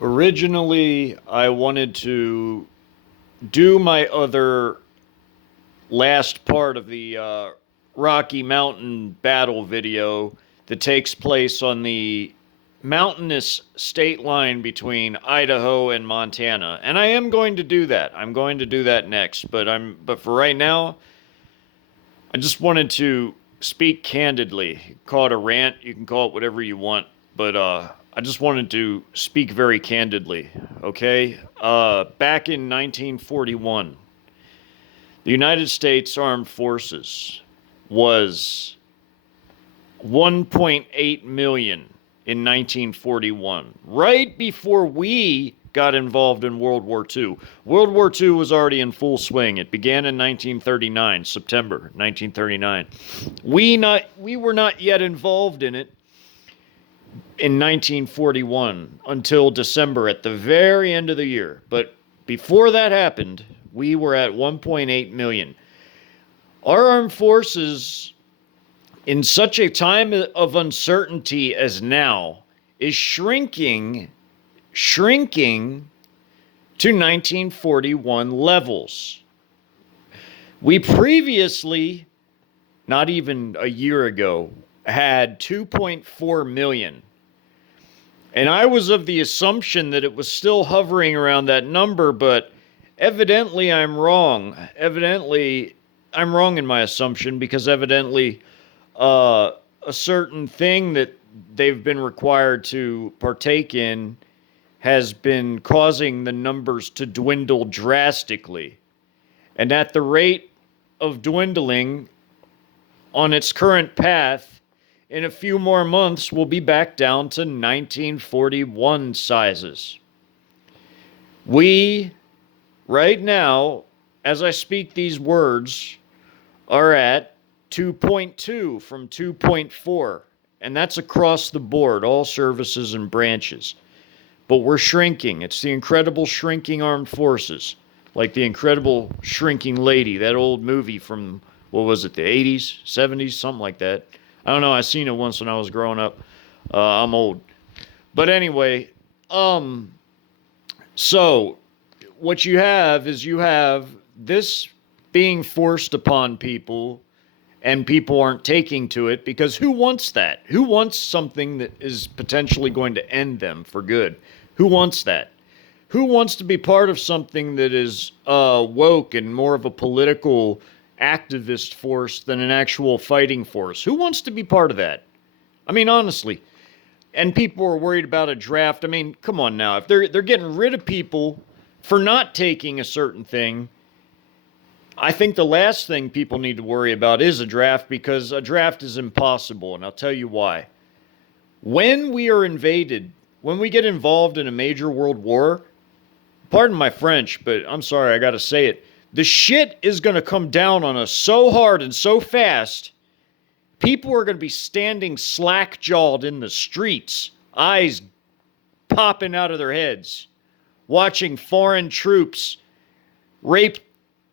Originally, I wanted to do my other last part of the Rocky Mountain battle video that takes place on the mountainous state line between Idaho and Montana. And I am going to do that. I'm going to do that next, but for right now, I just wanted to speak candidly. You can call it a rant, you can call it whatever you want, but I just wanted to speak very candidly, okay? Back in 1941, the United States Armed Forces was 1.8 million in 1941, right before we got involved in World War II. World War II was already in full swing. It began in 1939, September 1939. We were not yet involved in it in 1941 until December at the very end of the year. But before that happened, we were at 1.8 million. Our armed forces, in such a time of uncertainty as now, is shrinking to 1941 levels. We previously, not even a year ago, had 2.4 million. And I was of the assumption that it was still hovering around that number, but evidently I'm wrong. Evidently, I'm wrong in my assumption because evidently a certain thing that they've been required to partake in has been causing the numbers to dwindle drastically. And at the rate of dwindling on its current path, in a few more months, we'll be back down to 1941 sizes. We, right now, as I speak these words, are at 2.2 from 2.4. And that's across the board, all services and branches. But we're shrinking. It's the incredible shrinking armed forces. Like the incredible shrinking lady, that old movie from, what was it, the 80s, 70s, something like that. I don't know, I seen it once when I was growing up. I'm old. But anyway, so what you have is you have this being forced upon people, and people aren't taking to it because who wants that? Who wants something that is potentially going to end them for good? Who wants that? Who wants to be part of something that is woke and more of a political activist force than an actual fighting force? Who wants to be part of that? I mean, honestly. And people are worried about a draft. I mean, come on now. If they're getting rid of people for not taking a certain thing, I think the last thing people need to worry about is a draft, because a draft is impossible, and I'll tell you why. When we are invaded, when we get involved in a major world war, pardon my French, but I'm sorry, I gotta say it, the shit is gonna come down on us so hard and so fast, people are gonna be standing slack-jawed in the streets, eyes popping out of their heads, watching foreign troops rape,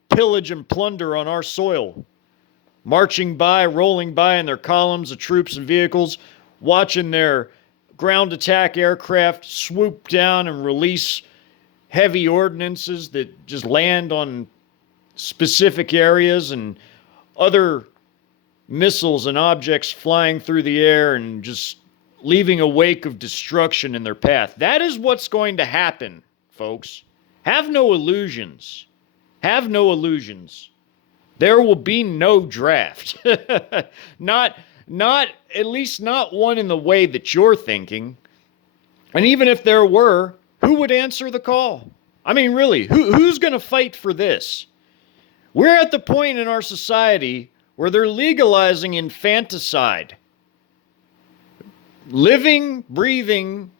pillage, and plunder on our soil, marching by, rolling by in their columns of troops and vehicles, watching their ground attack aircraft swoop down and release heavy ordnances that just land on specific areas, and other missiles and objects flying through the air and just leaving a wake of destruction in their path. That is what's going to happen, folks. Have no illusions. Have no illusions. There will be no draft. Not at least not one in the way that you're thinking. And even if there were, who would answer the call? I mean, really, who's going to fight for this? We're at the point in our society where they're legalizing infanticide. Living, breathing.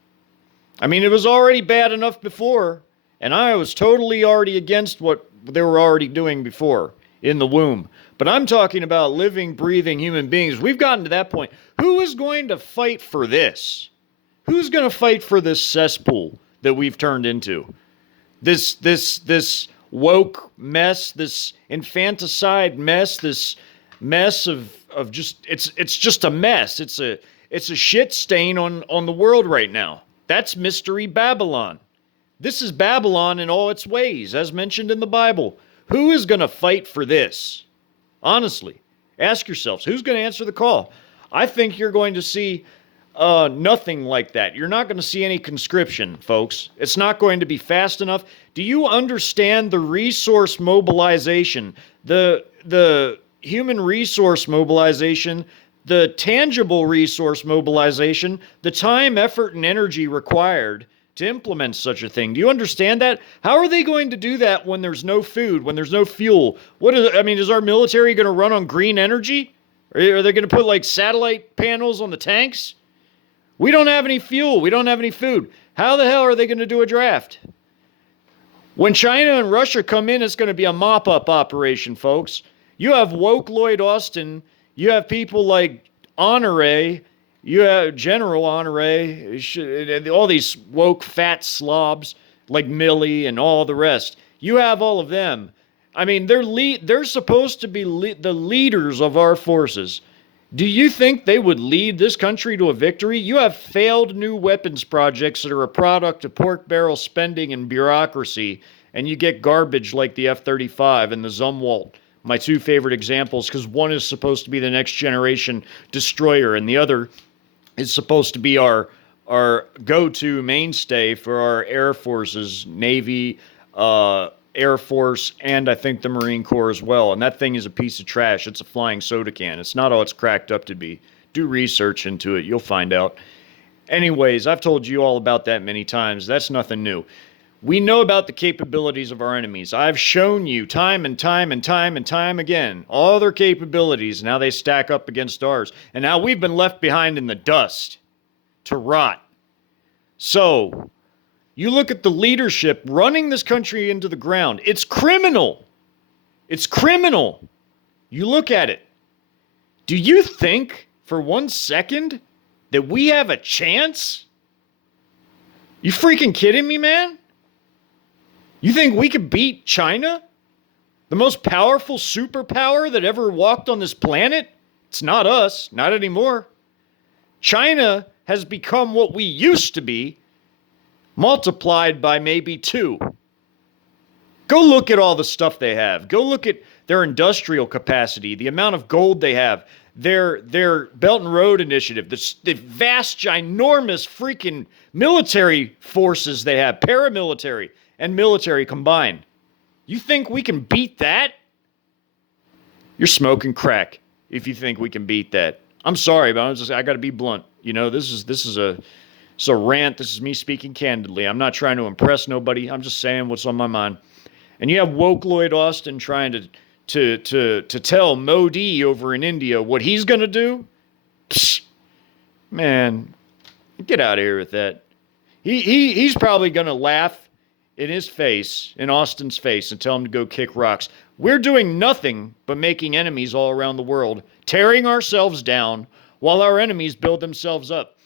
I mean, it was already bad enough before, and I was totally already against what they were already doing before in the womb. But I'm talking about living, breathing human beings. We've gotten to that point. Who is going to fight for this? Who's going to fight for this cesspool that we've turned into? This woke mess, this infanticide mess, this mess of just, it's just a mess. It's a shit stain on the world right now. That's Mystery Babylon. This is Babylon in all its ways, as mentioned in the Bible. Who is going to fight for this? Honestly, ask yourselves, who's going to answer the call? I think you're going to see nothing like that. You're not going to see any conscription, folks. It's not going to be fast enough. Do you understand the resource mobilization, the human resource mobilization, the tangible resource mobilization, the time, effort, and energy required to implement such a thing? Do you understand that? How are they going to do that when there's no food, when there's no fuel? Is our military going to run on green energy? Are they going to put like satellite panels on the tanks? We don't have any fuel. We don't have any food. How the hell are they going to do a draft? When China and Russia come in, it's going to be a mop-up operation, folks. You have woke Lloyd Austin. You have people like Honore. You have General Honore. All these woke fat slobs like Milley and all the rest. You have all of them. I mean, they're supposed to be the leaders of our forces. Do you think they would lead this country to a victory? You have failed new weapons projects that are a product of pork barrel spending and bureaucracy, and you get garbage like the F-35 and the Zumwalt. My two favorite examples, because one is supposed to be the next generation destroyer, and the other is supposed to be our go-to mainstay for our air forces, Navy, Air Force, and I think the Marine Corps as well. And that thing is a piece of trash. It's a flying soda can. It's not all it's cracked up to be. Do research into it. You'll find out. Anyways, I've told you all about that many times. That's nothing new. We know about the capabilities of our enemies. I've shown you time and time and time and time again all their capabilities and how they stack up against ours. And now we've been left behind in the dust to rot. So you look at the leadership running this country into the ground. It's criminal. It's criminal. You look at it. Do you think for 1 second that we have a chance? You freaking kidding me, man? You think we could beat China? The most powerful superpower that ever walked on this planet? It's not us. Not anymore. China has become what we used to be, multiplied by maybe 2. Go look at all the stuff they have. Go look at their industrial capacity, the amount of gold they have, their Belt and Road Initiative, the vast, ginormous freaking military forces they have, paramilitary and military combined. You think we can beat that? You're smoking crack if you think we can beat that. I'm sorry, but I got to be blunt. You know, this is a rant. This is me speaking candidly. I'm not trying to impress nobody. I'm just saying what's on my mind. And you have woke Lloyd Austin trying to tell Modi over in India what he's going to do. Psst, man, get out of here with that. He's probably going to laugh in his face, in Austin's face, and tell him to go kick rocks. We're doing nothing but making enemies all around the world, tearing ourselves down while our enemies build themselves up.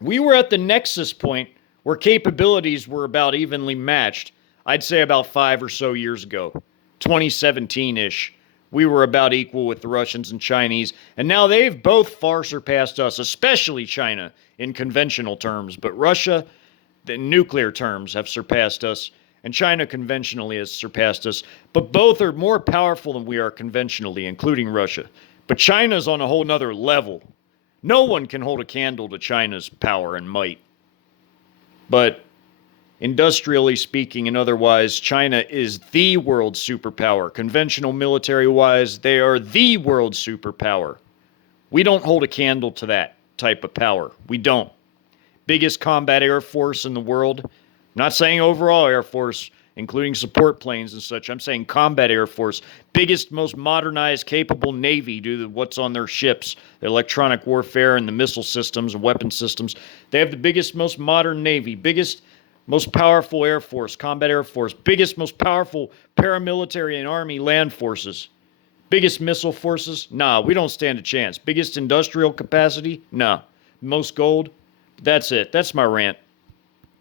We were at the nexus point where capabilities were about evenly matched. I'd say about 5 or so years ago, 2017-ish. We were about equal with the Russians and Chinese, and now they've both far surpassed us, especially China in conventional terms. But Russia, in nuclear terms, have surpassed us, and China conventionally has surpassed us. But both are more powerful than we are conventionally, including Russia. But China's on a whole nother level. No one can hold a candle to China's power and might. But industrially speaking and otherwise, China is the world superpower. Conventional military-wise, they are the world superpower. We don't hold a candle to that type of power. We don't. Biggest combat air force in the world. I'm not saying overall air force, including support planes and such. I'm saying combat air force. Biggest, most modernized, capable Navy due to what's on their ships, the electronic warfare and the missile systems and weapon systems. They have the biggest, most modern Navy. Biggest, most powerful Air Force, combat Air Force. Biggest, most powerful paramilitary and Army land forces. Biggest missile forces? Nah, we don't stand a chance. Biggest industrial capacity? Nah. Most gold? That's it. That's my rant.